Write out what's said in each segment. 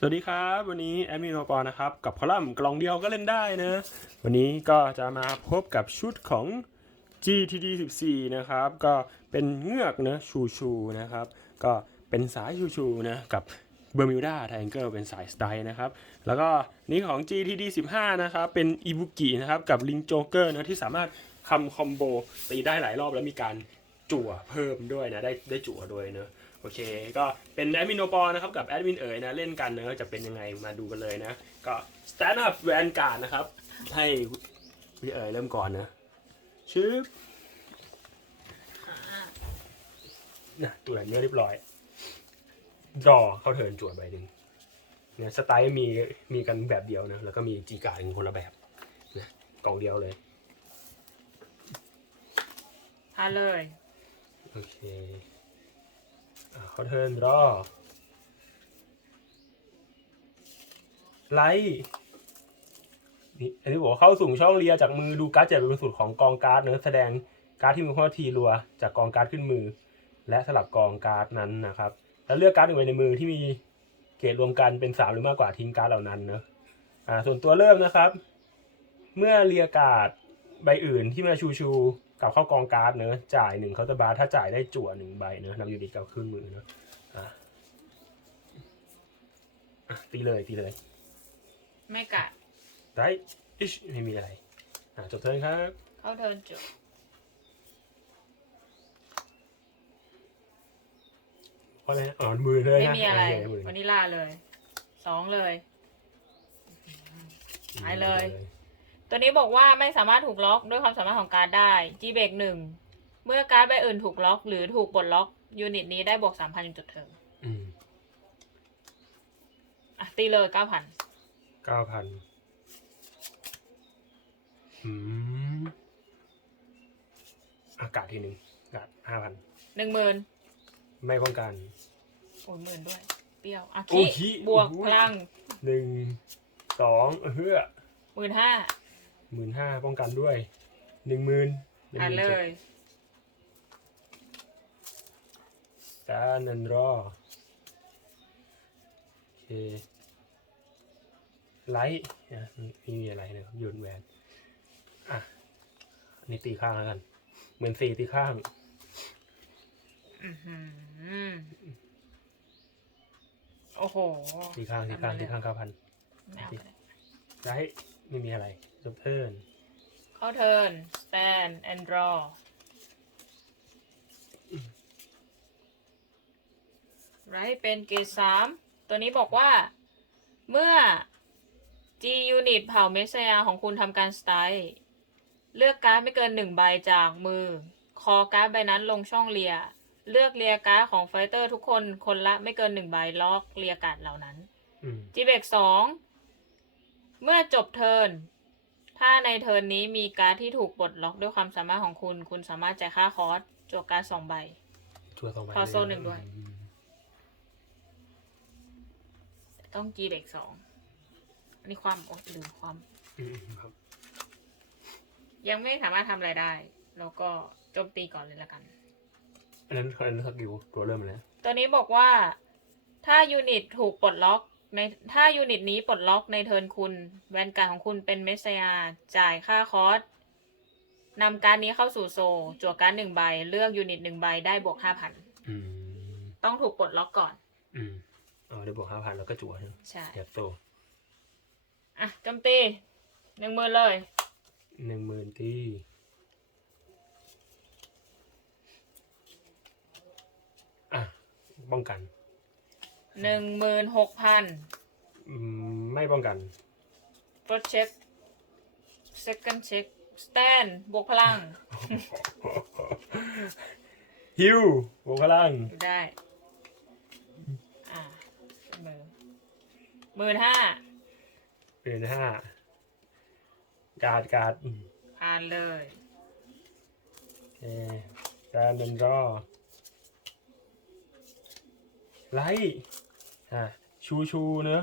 สวัสดีครับ วันนี้แอดมินโอปอนะครับ กับคอลัมน์กล่องเดียวก็เล่นได้นะ วันนี้ก็จะมาพบกับชุดของ GTD 14 นะครับ ก็เป็นเงือกนะชูชูนะครับ ก็เป็นสายชูชูนะ กับเบอร์มิวดาไทแองเกิลเป็นสายสไตล์นะครับ แล้วก็นี่ของ GTD 15 นะครับ เป็นอิบุกินะครับ กับลิงโจเกอร์นะที่สามารถทำคอมโบตีได้หลายรอบแล้วมีการจั่วเพิ่มด้วยนะ ได้ได้จั่วด้วยเนะ อเคก็เป็นแอดมินโอปอนะครับกับแอดมินเอ๋ยนะเล่นกันเนอะจะเป็นยังไงมาดูกันเลยนะ ก็ stand up vanguard นะครับ ให้พี่เอ๋ยเริ่มก่อนนะชึบนะตัวเนื้อเรียบร้อยรอเข้าเทิร์นจวดใบหนึ่งเนี่ยสไตล์มีมีกันแบบเดียวนะแล้วก็มีจีการดคนละแบบนะกล่องเดียวเลยทานเลย โอเคอ่า เขาเทิร์นรอไลท์นี่อันนี้บอกเข้าสู่ช่องเรียจากมือดูการ์ดเจ็ดเป็นสุดของกองการ์ดเนื้อแสดงการ์ดที่มีข้อทีรัว จากกองการ์ดขึ้นมือ และสลับกองการ์ดนั้นนะครับ แล้วเลือกการ์ดหนึ่งไว้ในมือที่มีเกรดรวมกันเป็นสามหรือมากกว่าทิ้งการ์ดเหล่านั้นเนอะอ่าส่วนตัวเริ่มนะครับ เมื่อเรียการ์ดใบอื่นที่มาชูชู กลับเข้ากองการ์ดเนอะจ่ายหนึ่งเคาน์เตอร์บาร์ถ้าจ่ายได้จั่วหนึ่งใบเนอะนำยูนิตกลับขึ้นมือเนอะอะอะตีเลยตีเลยไม่กัดได้อิชไม่มีอะไรอะจบเทิร์นครับ เข้าเทิร์นจบเพราะอะไรนะอ๋อมือเลยไม่นะมีอะไร โเคมือวานิลาเลย สองเลย หายเลย ตัวนี้บอกว่าไม่สามารถถูกล็อกด้วยความสามารถของการ์ดได้ G เบรกหนึ่งเมื่อการ์ดใบอื่นถูกล็อกหรือถูกปลดล็อกยูนิตนี้ได้บวกสามพันจุดเทิงอืมอะตีเลยเก้าพันเก้าพันอืมอากาศทีหนึ่งอากาศห้าพันหนึ่งหมื่นไม่ป้องกัน โอ้ยหมื่นด้วย เปรี้ยวอะโอ้ขี้ขี้บวกโอ้โห พลังหนึ่งสองเฮ้อหมื่นห้า หมื่นห้าป้องกันด้วยหนึ่งหมื่นอ่านเลยจานันรอโอเคไลท์อะไม่มีอะไรนะครับโยนแหวนอะอันนี้ตีข้างแล้วกันเหมือนสี่ตีข้างอื้อหือโอ้โหตีข้างตีข้างตีข้างเก้าพันไม่เอาไปเลยไลท์ ไม่มีอะไรจบเทิร์นเข้าเทิร์น stand and draw ไรเป็นเกรดสามตัวนี้บอกว่า เมื่อ G unit เผ่าเมสยาของคุณทำการสไตล์เลือกการ์ดไม่เกินหนึ่งใบจากมือ คอการ์ดใบนั้นลงช่องเลีย เลือกเลียการ์ดของไฟเตอร์ทุกคนคนละไม่เกินหนึ่งใบล็อกเลียการ์ดเหล่านั้นอืมจีเบกสอง เมื่อจบเทิร์น ถ้าในเทิร์นนี้มีการ์ดที่ถูกปลดล็อกด้วยความสามารถของคุณ คุณสามารถจ่ายค่าคอร์สจวกการ์ดสองใบ ชัวร์สองใบขอโซนหนึ่งด้วย อืมต้องจีเบกสองอันนี้ความโอ้ลืมความอืมครับยังไม่สามารถทำอะไรได้ แล้วก็โจมตีก่อนเลยละกัน อันนั้นอันนั้นสกิลตัวเริ่มแล้วตัวนี้บอกว่า ถ้ายูนิตถูกปลดล็อก ในถ้ายูนิตนี้ปลดล็อกในเทิร์นคุณแวนการ์ดของคุณเป็นเมสยาจ่ายค่าคอร์สนำการดนี้เข้าสู่โซลจั่วการดหนึ่งใบ เลือกยูนิตหนึ่งใบได้บวกห้าพันอืมต้องถูกปลดล็อกก่อน อืมอ๋อได้บวกห้าพันแล้วก็จั่วใช่ไหมใช่แอบโซอะโจมตีหนึ่งมือเลยหนึ่งหมื่นที่อะป้องกัน หนึ่งหมื่นหกพันอืมไม่ป้องกัน first check second check stand บวกพลัง ฮิวบวกพลังอยู่ได้ อะมือหมื่นห้าเป็นห้าการดการดอืมผ่านเลยโอเคการเป็นรอ ไลท์อะชูชูเนอะ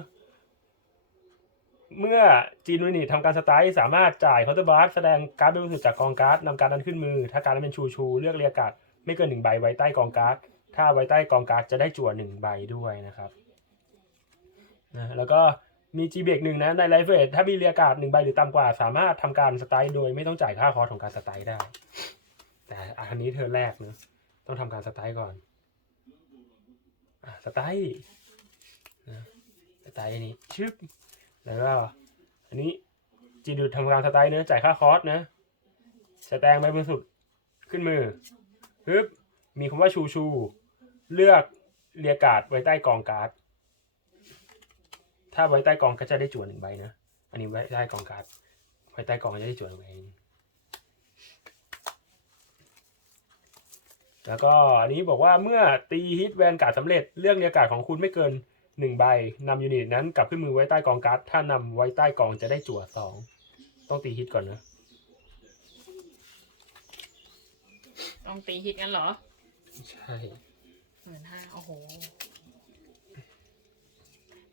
เมื่อจีนวินิตทำการสไตล์สามารถจ่ายคาน์เตอร์บาร์แสดงการ์ดเป็นสุดจากกองการ์ดนำการ์ดนั้นขึ้นมือ ถ้าการ์ดนั้นเป็นชูชู เลือกเรียกการ์ดไม่เกินหนึ่งใบไว้ใต้กองการ์ดถ้าไว้ใต้กองการ์ดจะได้จั่วหนึ่งใบด้วยนะครับนะแล้วก็มี G เบกหนึ่งนะในไลฟ์เวทถ้ามีเรียการ์ดหนึ่งใบหรือต่ำกว่า สามารถทำการสไตล์โดยไม่ต้องจ่ายค่าคอร์สของการสไตล์ได้ แต่อันนี้เธอแรกนะต้องทำการสไตล์ก่อน สไตล์นะสไตล์นี้ชึบแล้วก็อันนี้จีดูดทำการสไตล์เนื้อจ่ายค่าคอร์สนะสแตงไปบนสุดขึ้นมือปึ๊บมีคำว่าชูชู เลือกเรียกการ์ดไว้ใต้กองการ์ด ถ้าไว้ใต้กองก็จะได้จั่วหนึ่งใบนะ อันนี้ไว้ใต้กองการ์ด ไว้ใต้กองจะได้จั่วหนึ่งใบเอง แล้วก็อันนี้บอกว่าเมื่อตีฮิตแวนการ์ดสำเร็จเลือกเรียกการ์ดของคุณไม่เกินหนึ่งใบนำยูนิตนั้นกลับขึ้นมือไว้ใต้กองการ์ดถ้านำไว้ใต้กองจะได้จั่วสองต้องตีฮิตก่อนนะ ต้องตีฮิตกันเหรอใช่ หมื่นห้าโอ้โห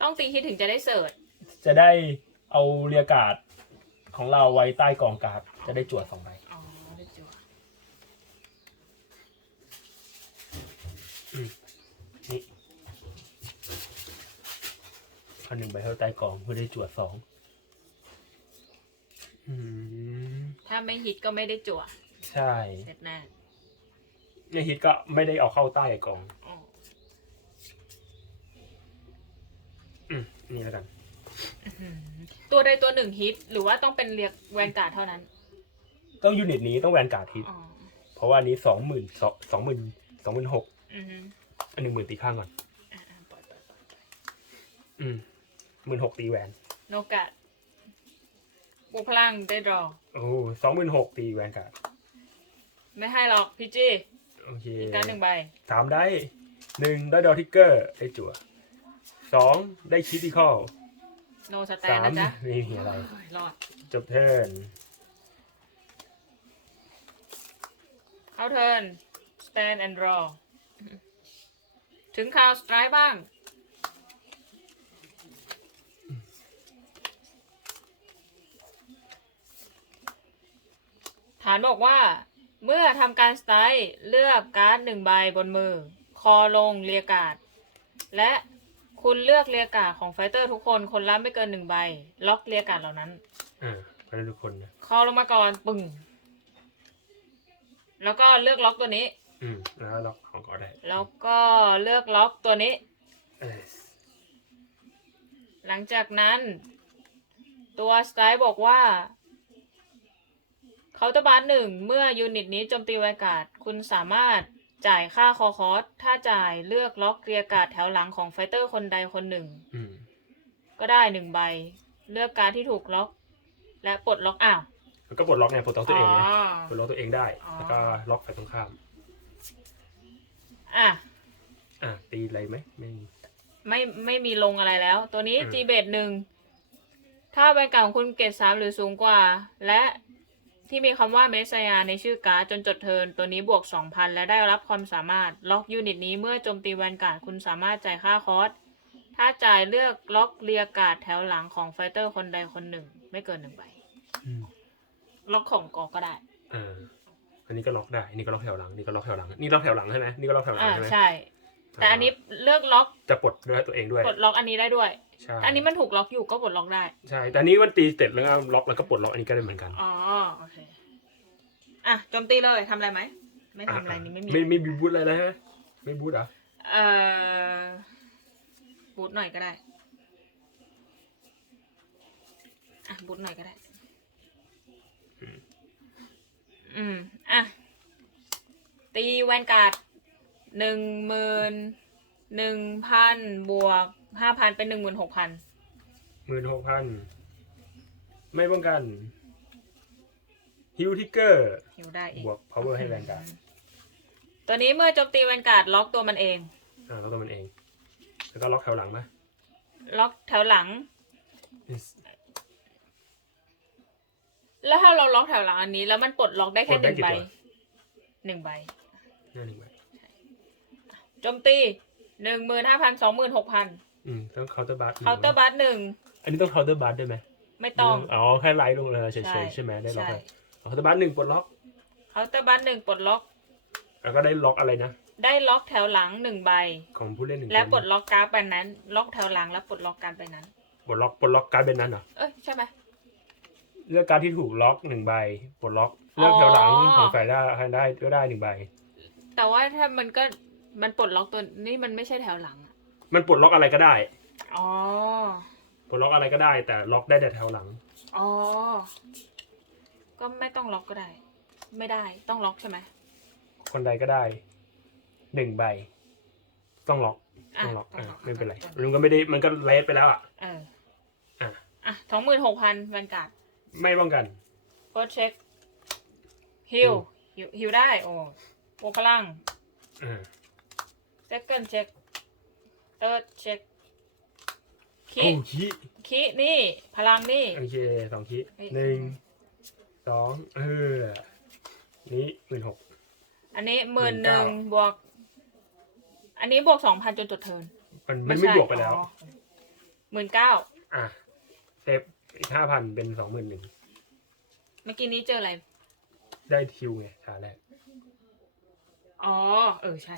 ต้องตีฮิตถึงจะได้เสิร์ชจะได้เอาเรียกการ์ดของเราไว้ใต้กองการ์ดจะได้จั่วสองใบ อ๋อ ได้จั่ว นี่เอา หนึ่งใบเข้าใต้กองเพื่อได้จั่วสองอืมถ้าไม่ฮิตก็ไม่ได้จั่วใช่เสร็จแน่ในฮิตก็ไม่ได้เอาเข้าใต้กอง อ๋ออืมนี่แล้วกัน อื้อหือตัวใดตัวหนึ่งฮิต หรือว่าต้องเป็นเรียกแวนการ์ดเท่านั้น ต้องยูนิตนี้ต้องแวนการ์ดฮิต อ๋อ เพราะว่าอันนี้สองหมื่นสองสองหมื่นสองหมื่นหกอือฮึอันหนึ่งหมื่นตีข้างก่อน อ่าๆปล่อยปล่อยปล่อยปล่อยอืม หมื่นหกตีแวน โนกาดบวกพลังได้ดรอ โอ้สองหมื่นหกตีแวนการ์ดไม่ให้หรอกพี่จี้โอเคอีกการดหนึ่งใบสามได้หนึ่งได้ดอทิกเกอร์ได้จั่วสองได้คิติคอลโนสแตนสามนะจ๊ะไม่มีอะไร โอ้ยรอด จบเทิร์นเข้าเทิร์น stand and draw ถึงข่าวสไตร์บ้าง ฐานบอกว่า เมื่อทำการสไตร์เลือกการ์ดหนึ่งใบบนมือ คอลงเรียกการ์ดและคุณเลือกเรียกการ์ดของไฟเตอร์ทุกคนคนละไม่เกินหนึ่งใบ ล็อกเรียกการ์ดเหล่านั้น อ่าไปแล้วทุกคนนะ คอลงมาก่อนปึ้งแล้วก็เลือกล็อกตัวนี้ อืม แล้วล็อกของก็ได้แล้วก็เลือกล็อกตัวนี้ เออหลังจากนั้น ตัวสไตล์บอกว่า เคาน์เตอร์บาร์หนึ่งเมื่อยูนิตนี้โจมตีไวการ์ดคุณสามารถจ่ายค่าคอคอสถ้าจ่ายเลือกล็อกเรียการ์ดแถวหลังของไฟเตอร์คนใดคนหนึ่ง อืมก็ได้หนึ่งใบ เลือกการดที่ถูกล็อก และปลดล็อกอ้าวแล้วก็ปลดล็อกเนี่ยปลดล็อกตัวเองไงอ๋อ ปลดล็อกตัวเองได้อ๋อ แล้วก็ล็อกฝ่ายตรงข้าม อะ อะตีอะไรไหมไม่มี ไม่ไม่มีลงอะไรแล้ว ตัวนี้อืม จีเบตหนึ่ง ถ้าแบนการ์ดของคุณเกรดสามหรือสูงกว่า และ ที่มีคำว่าเมสยาในชื่อการ์ดจนจดเทิร์นตัวนี้บวก 2,000 และได้รับความสามารถ ล็อกยูนิตนี้เมื่อโจมตีแวนการ์ดคุณสามารถจ่ายค่าคอสถ้าจ่ายเลือกล็อกเรียการ์ดแถวหลังของไฟเตอร์คนใดคนหนึ่ง ไม่เกินหนึ่งใบอืมล็อกของกอก็ได้อ่าอันนี้ก็ล็อกได้อันนี้ก็ล็อกแถวหลังนี่ก็ล็อกแถวหลังนี่ล็อกแถวหลังใช่ไหมนี่ก็ล็อกแถวหลังอ่าใช่ไหมใช่ แต่อันนี้เลือกล็อกจะปลดด้วยตัวเองด้วยปลดล็อกอันนี้ได้ด้วยใช่อันนี้มันถูกล็อกอยู่ก็ปลดล็อกได้ใช่แต่อันนี้มันตีเสร็จแล้วก็ล็อกแล้วก็ปลดล็อกอันนี้ก็ได้เหมือนกันอ๋อโอเคอะโจมตีเลยทำอะไรไหมไม่ทำอะไรนี่ไม่มีไม่ไม่มีบูทอะไรแล้วฮะไม่บูทเหรอเอ่อบูทหน่อยก็ได้อะบูทหน่อยก็ได้ อืมอะตีแวนการ์ด หนึ่งหมื่นหนึ่งพันบวกห้าพันเป็นหนึ่งหมื่นหกพันหมื่นหกพันไม่ป้องกันฮิวทิกเกอร์ หิวได้อีกบวก power ให้แวนการ์ดตัวนี้เมื่อโจมตีแวนการ์ดล็อกตัวมันเอง อ่าแล้วตัวมันเอง แล้วก็ล็อกแถวหลังไหมล็อกแถวหลัง แล้วถ้าเราล็อกแถวหลังอันนี้ แล้วมันปลดล็อกได้แค่หนึ่งใบหนึ่งใบ หน้าหนึ่งใบ โจมตีหนึ่งหมื่นห้าพันสองหมื่นหกพันอืมต้องเคาน์เตอร์บาร์เคาน์เตอร์บัสหนึ่งอันนี้ต้องเคาน์เตอร์บาร์ด้วยไหมไม่ต้องอ๋อแค่ไลท์ลงเลยเฉยๆใช่ไหมได้ล็อกใช่เลยเคาน์เตอร์บาร์หนึ่งปลดล็อกเคาน์เตอร์บัสหนึ่งปลดล็อกแล้วก็ได้ล็อกอะไรนะได้ล็อกแถวหลังหนึ่งใบ ของผู้เล่นหนึ่งและคนปลดล็อกการ์ดใบนั้น ล็อกแถวหลังและปลดล็อกการ์ดใบนั้นปลดล็อกปลดล็อกการ์ดเป็นนั้นเหรอเอ้ยใช่ไหมเลือกการดที่ถูกล็อกหนึ่งใบปลดล็อกเลือกแถวหลังของฝ่ายได้ใครได้ก็ได้หนึ่งใบ แต่ว่าถ้ามันก็ มันปลดล็อกตัวนี่มันไม่ใช่แถวหลังอะมันปลดล็อกอะไรก็ได้ อ๋อ ปลดล็อกอะไรก็ได้ แต่ล็อกได้แต่แถวหลัง อ๋อ ก็ไม่ต้องล็อกก็ได้ ไม่ได้ต้องล็อกใช่ไหมคนใดก็ได้หนึ่งใบ ต้องล็อกอะต้องล็อกต้อะงล็อกไม่เป็นไรอะมันก็ไม่ได้มันก็เลสไปแล้วอะ เอออะ อะสองหมื่นหกพันแวนการ์ดไม่ป้องกันเฟิร์สเช็คฮิลฮิวฮิวได้ โอ้โอพลังอ่า เซคันด์เช็คเติร์ดเช็คคิโอ้คีคินี่ พลังนี่ โอเคสองคีเฮ้ย หนึ่งสองเออ นี่หมื่นหก อันนี้หมื่นหนึ่ง19,000บวก อันนี้บวกสองพันจนจดเทิร์นมันมันไม่บวกไปแล้วหมื่นเก้าอะเซฟอีกห้าพันเป็นสองหมื่นหนึ่งเมื่อกี้นี้เจออะไร ได้ทิวไงชาแรกอ๋อ เออใช่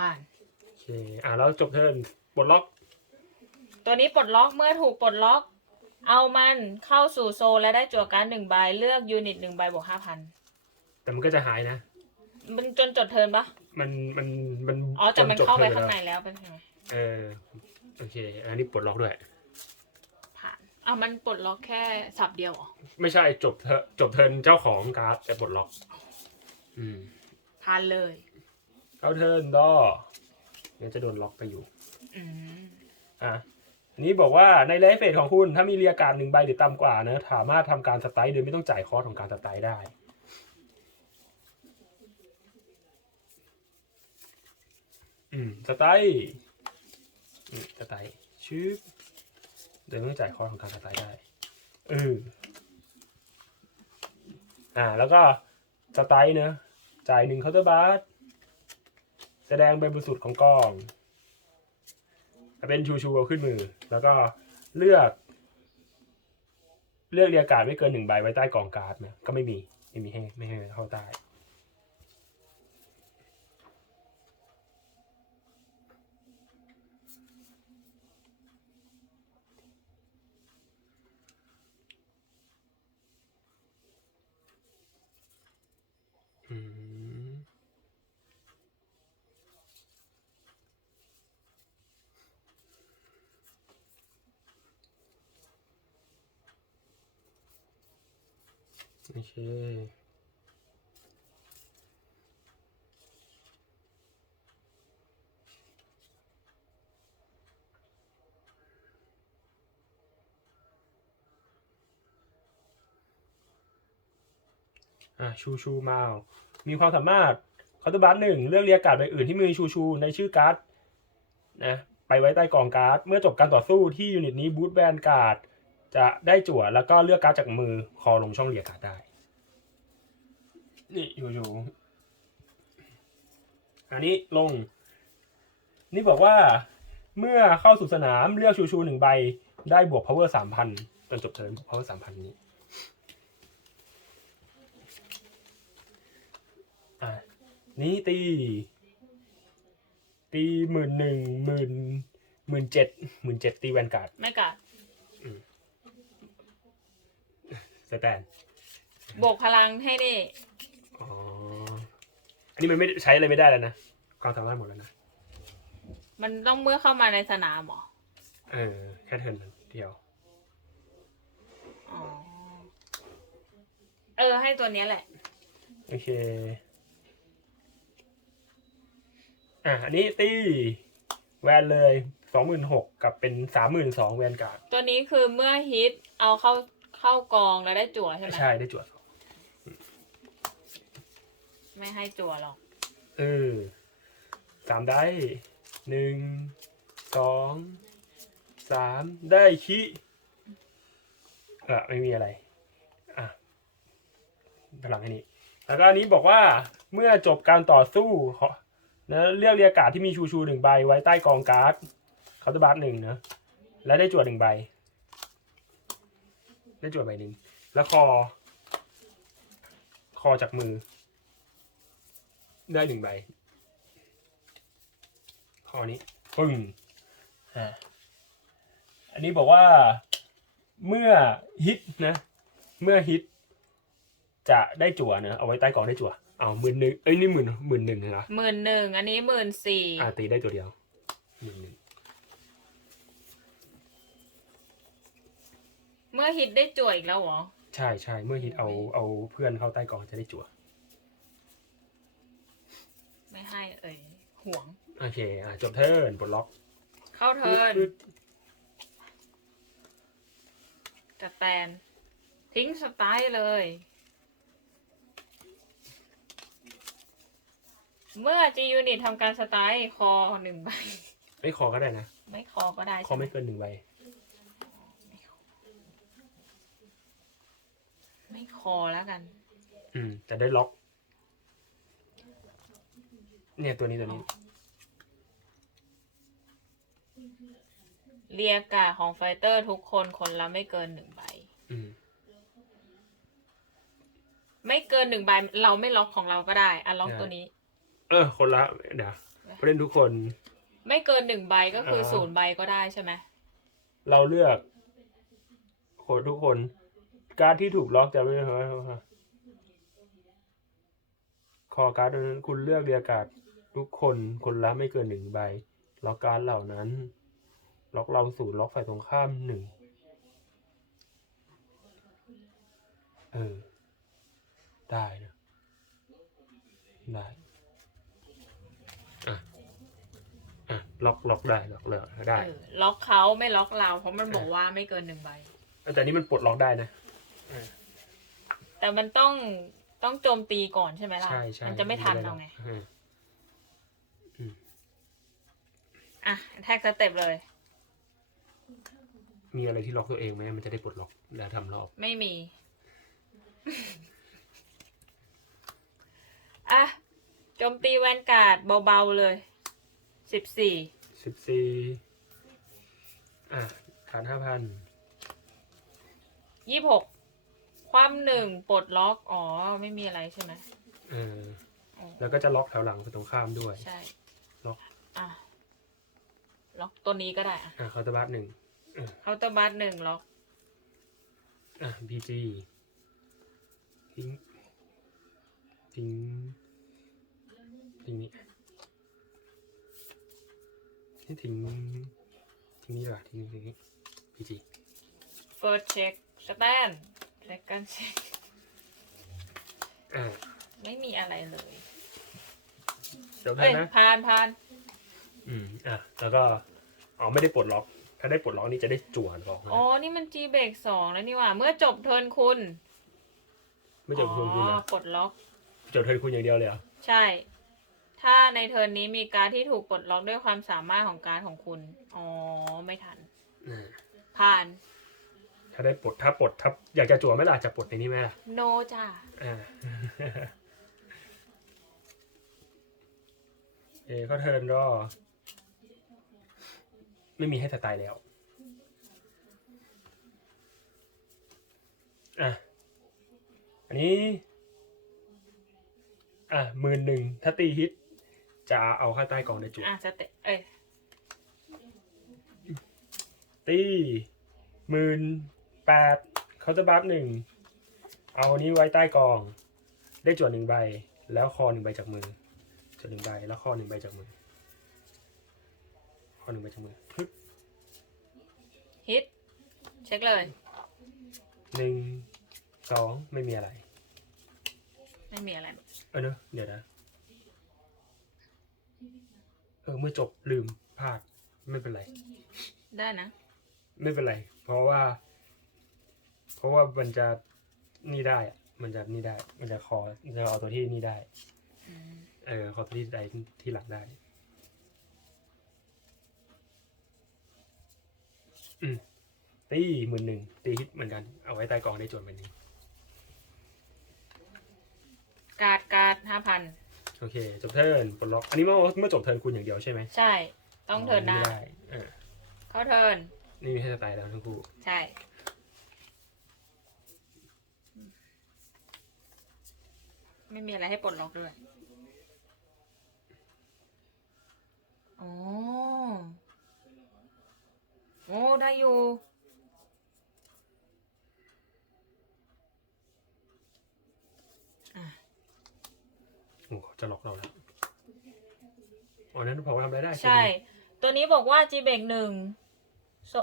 ผ่าน โอเคอะแล้วจบเทิร์นปลดล็อกตัวนี้ปลดล็อกเมื่อถูกปลดล็อก เอามันเข้าสู่โซลและได้จั่วการ์ดหนึ่งใบเลือกยูนิตหนึ่งใบบวกห้าพันแต่มันก็จะหายนะ มันจนจดเทิร์นปะมันมันมันอ๋อแต่มันจบเข้าไปทิร์ข้างในแล้วแล้วเป็นไงเออโอเค อันนี้ปลดล็อกด้วย ผ่านอะมันปลดล็อกแค่สับเดียวเหรอไม่ใช่จบเทอร์จบเทิร์นเจ้าของการ์ดแต่ปลดล็อก อืมผ่านเลย เข้าเทิร์นดอเนี่ยวจะโดนล็อกไปอยู่ อืมอะอันนี้บอกว่าในไลฟ์เฟสของคุณ ถ้ามีเรียกการดหนึ่งใบหรือต่ำกว่านะสามารถทำการสไตล์โดยไม่ต้องจ่ายคอร์สของการสไตล์ได้ อืมสไตล์อืมสไตล์ชื่อโดยไม่ต้องจ่ายคอร์สของการสไตล์ได้เอออ่า แล้วก็สไตล์เนอะจ่ายหนึ่งเคาน์เตอร์บาร์ แสดงใบบริสุทธิ์ของกองเป็นชูชูเอาขึ้นมือ แล้วก็เลือก เลือกเรียกการ์ดไม่เกินหนึ่งใบไว้ใต้กองการ์ดนะก็ไม่มี ไม่มีให้ไม่ให้เข้าใต้ โอเคอะชูชูมา มีความสามารถคาร์ตบัสหนึ่งเลือกเรียกการ์ดใบอื่นที่มีชูชูในชื่อการ์ดนะไปไว้ใต้กองการ์ด เมื่อจบการต่อสู้ที่ยูนิตนี้บูทแบนการ์ด จะได้จั่วแล้วก็เลือกการ์ดจากมือคอลงช่องเรียการ์ดได้ นี่ชูชูอันนี้ลง นี่บอกว่าเมื่อเข้าสู่สนามเลือกชูชูหนึ่งใบได้บวก power สามพันจนจบเทิร์น power สามพันนี้อะนี่ตี ตีหมื่นหนึ่งหมื่นหมื่นเจ็ดหมื่นเจ็ดตีแวนการ์ดไม่กัด สแตนบวกพลังให้นี่อ๋อ อันนี้มันไม่ใช้อะไรไม่ได้แล้วนะ ความสามารถหมดแล้วนะ มันต้องเมื่อเข้ามาในสนามเหรอ เออ แค่เทิร์นเดียว อ๋อ เออ ให้ตัวเนี้ยแหละ โอเค อะ อันนี้ตี แวนเลยสองหมื่นหกกับเป็นสามหมื่นสองแวนการ์ดตัวนี้คือเมื่อฮิตเอาเข้า เข้ากองแล้วได้จั่วใช่ไหมใช่ได้จวดไม่ให้จั่วหรอก เออสามได้หนึ่งสองสามได้ขี้เออไม่มีอะไรอะพลังให้นี่แล้วก็อันนี้บอกว่าเมื่อจบการต่อสู้ขอนะเลือกเรียกการ์ดที่มีชูชูหนึ่งใบไว้ใต้กองการ์ดเคาน์เตอร์บาร์หนึ่งนะและได้จวดหนึ่งใบ ได้จวดใบหนึ่งแล้วคอ คอจากมือ ได้หนึ่งใบข้อนี้ปึ้งอ่าอันนี้บอกว่าเมื่อฮิตนะ เมื่อฮิต จะได้จั่วเนอะเอาไว้ใต้กองได้จั่วเอาหมื่นหนึ่งเอ้ยนี่หมื่นหมื่นหนึ่งเหรอหมื่นหนึ่งอันนี้หมื่นสี่อ่าตีได้ตัวเดียวหมื่นหนึ่ง มื่อฮิตได้จั่วอีกแล้วเหรอ ใช่ใช่เมื่อฮิตเอาเอาเพื่อนเข้าใต้กองจะได้จั่วไม่ให้เอ่ยห่วง โอเค อ่าจบเทิร์นปลดล็อกเข้าเทิร์นปึ๊ดจัดแตนทิ้งสไตล์เลย เมื่อ G Unit ทำการสไตล์คอหนึ่งใบ ไม่คอก็ได้นะ ไม่คอก็ได้คอใช่ไหมไม่เกินหนึ่งใบ ไม่คอแล้วกัน อืม แต่ได้ล็อก เนี่ยตัวนี้ตัวนี้ เรียกาของไฟเตอร์ทุกคนคนละไม่เกินหนึ่งใบ อืม ไม่เกินหนึ่งใบ เราไม่ล็อกของเราก็ได้อันล็อกใช่ตัวนี้ เออ คนละเดี๋ยวผู้เล่นทุกคน ไม่เกินหนึ่งใบก็คืออ่าศูนย์ใบก็ได้ใช่ไหมเราเลือกคนทุกคน การดที่ถูกล็อกจะไม่เหรอคอการ์ดนั้นคุณเลือกเรียกการ์ดทุกคนคนละไม่เกินหนึ่งใบ ล็อกการ์ดเหล่านั้น ล็อกเราศูนย์ล็อกฝ่ายตรงข้ามหนึ่งเออ ได้นะได้อะอะล็อกล็อกได้ล็อกเลยได้ เออล็อกเขาไม่ล็อกเรา เพราะมันบอกว่าไม่เกินหนึ่งใบ แต่นี่มันปลดล็อกได้นะ แต่มันต้องต้องโจมตีก่อนใช่ไหมล่ะ ใช่ใช่มันจะไม่ทันเราไงอืมอะแท็กสเต็ปเลย มีอะไรที่ล็อกตัวเองไหมมันจะได้ปลดล็อกแล้วทำรอบ ไม่มี อะ โจมตีแวนการ์ดเบาๆเลย สิบสี่ สิบสี่อะฐานห้าพันยี่หก ความหนึ่งปลดล็อก อ๋อ ไม่มีอะไรใช่ไหมเอออ๋อแล้วก็จะล็อกแถวหลังไปตรงข้ามด้วย ใช่ล็อก อะล็อกตัวนี้ก็ได้อะอะคาร์ตบัสหนึ่งเคาน์เตอร์บัสหนึ่งล็อก อะพีจีทิ้งทิ้งทิ้งนี้นี่ทิ้งทิ้งนี่ดีกว่าทิ้งทิ้งนี้พีจี first check ส แตน second check อ่าไม่มีอะไรเลยเดี๋ยวได้เอ้ยนะ ผ่านผ่านอืมอะแล้วก็อ๋อไม่ได้ปลดล็อก ถ้าได้ปลดล็อกนี่จะได้จวนล็อกนะอ๋อนี่มัน G เบรกสองแล้วนี่หว่า เมื่อจบเทิร์นคุณไม่จบทุนคุณอ๋อนะปลดล็อก จบเทิร์นคุณอย่างเดียวเลยเหรอใช่ ถ้าในเทิร์นนี้มีการดที่ถูกปลดล็อกด้วยความสามารถของการดของคุณ อ๋อ ไม่ทัน อ่าผ่านถ้าได้ปลดถ้าปลดถ้าอยากจะจั่วไหม่ล่ะจะปลดในนี้ไหมล่ะโนจ้าอ่าเอก็เทิร์นก็ไม่มีให้สไตล์แล้วอะอันนี้ อะหมื่นหนึ่งถ้าตีฮิต จะเอาค่าใต้กองในจุดอะสเตเอ้ยตีหมื่น แปดเขาจะบัฟหนึ่งเอาอันนี้ไว้ใต้กอง ได้จวดหนึ่งใบ แล้วคอหนึ่งใบจากมือจวดหนึ่งใบแล้วคอหนึ่งใบจากมือคอหนึ่งใบจากมือฮึบฮิตเช็คเลย หนึ่งสองไม่มีอะไร ไม่มีอะไร เออเนอะเดี๋ยวนะ เออเมื่อจบลืมพลาดไม่เป็นไร ได้นะ ไม่เป็นไร เพราะว่า เพราะว่ามันจะนี่ได้อะมันจะนี่ได้ มันจะคอมันจะเอาตัวที่นี่ได้ อืมเออคอตัวที่ใดที่หลังได้ อืมตีหมื่นหนึ่งตีฮิตเหมือนกัน เอาไว้ใต้กองได้จวนหมื่นหนึ่งการ์ดการ์ดห้าพันโอเค จบเทิร์นปลดล็อก อันนี้เมื่อเมื่อจบเทิร์นคุณอย่างเดียวใช่ไหมใช่ ต้องเทิร์นหน้า ไม่ได้เออเข้าเทิร์นนี่มีให้สไตล์แล้วทั้งคู่ ใช่ ไม่มีอะไรให้ปลดล็อกด้วยโอ๋อโอ้ได้อยู่ อะ โอ้เขาจะล็อกเราแล้วอ๋อนั้นผมทำอะไรได้ใช่ ตัวนี้บอกว่า G เบรกหนึ่งโซ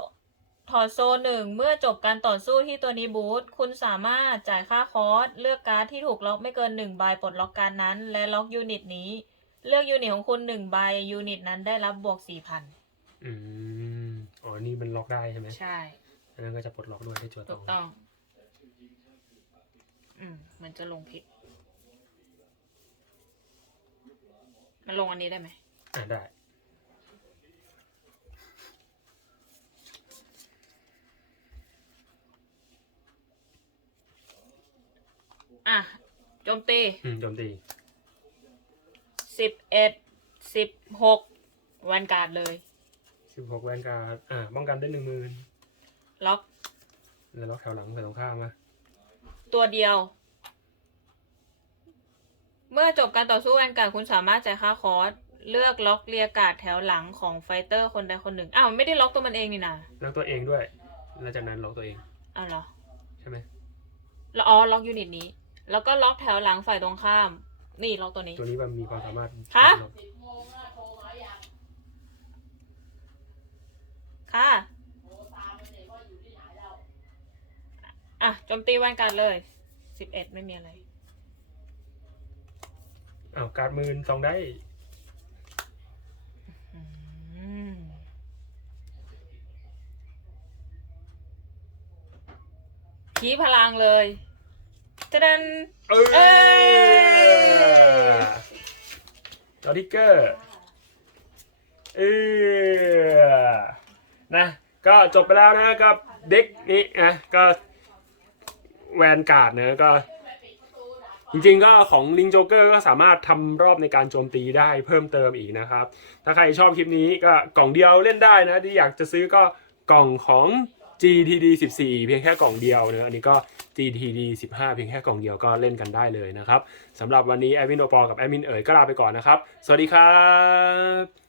ถอดโซหนึ่งเมื่อจบการต่อสู้ที่ตัวนี้บูทคุณสามารถจ่ายค่าคอร์สเลือกการ์ดที่ถูกล็อกไม่เกินหนึ่งใบปลดล็อกการดนั้น และล็อกยูนิตนี้ เลือกยูนิตของคุณหนึ่งใบยูนิตนั้นได้รับบวกสี่พันอืมอ๋อ นี่มันล็อกได้ใช่ไหมใช่ อันนั้นก็จะปลดล็อกด้วยได้จัวตถูอกงต้อง อืม มันจะลงผิด มันลงอันนี้ได้ไหมอ่าได้ อะโจมตีอืมโจมตีสิบเอ็ดสิบหกวันการ์ดเลย สิบหกแวนการ์ดอ่าป้องกันได้หนึ่งหมื่นล็อกแล้วล็อกแถวหลังไปตรงข้ามมาตัวเดียว เมื่อจบการต่อสู้แวนการ์ดคุณสามารถจ่ายค่าคอร์สเลือกล็อกเรียการ์ดแถวหลังของไฟเตอร์คนใดคนหนึ่งอ้าวไม่ได้ล็อกตัวมันเองนี่นะล็อกตัวเองด้วย แล้วจากนั้นล็อกตัวเองอ้าวเหรอใช่ไหมแล้วอ๋อล็อกยูนิตนี้ แล้วก็ล็อกแถวหลังฝ่ายตรงข้าม นี่ล็อกตัวนี้ ตัวนี้มันมีความสามารถคะล็อกค่ะอะโจมตีแวนการ์ดเลยสิบเอ็ดไม่มีอะไรอ้าวการ์ดหมื่นสองได้ อืมขีพลังเลย จะดันเอเอ้อยจอทิกเกอร์เออนะ ก็จบไปแล้วนะกับเด็กนี้นะก็แวนการ์ดนะก็จริงๆก็ของลิงโจเกอร์ก็สามารถทำรอบในการโจมตีได้เพิ่มเติมอีกนะครับ ถ้าใครชอบคลิปนี้ก็กล่องเดียวเล่นได้นะที่อยากจะซื้อก็กล่องของ GTD 14 เพียงแค่กล่องเดียวนะอันนี้ก็ GTD 15 เพียงแค่กล่องเดียวก็เล่นกันได้เลยนะครับสำหรับวันนี้แอดมินโอปอกับแอดมินเอ๋ยก็ลาไปก่อนนะครับ สวัสดีครับ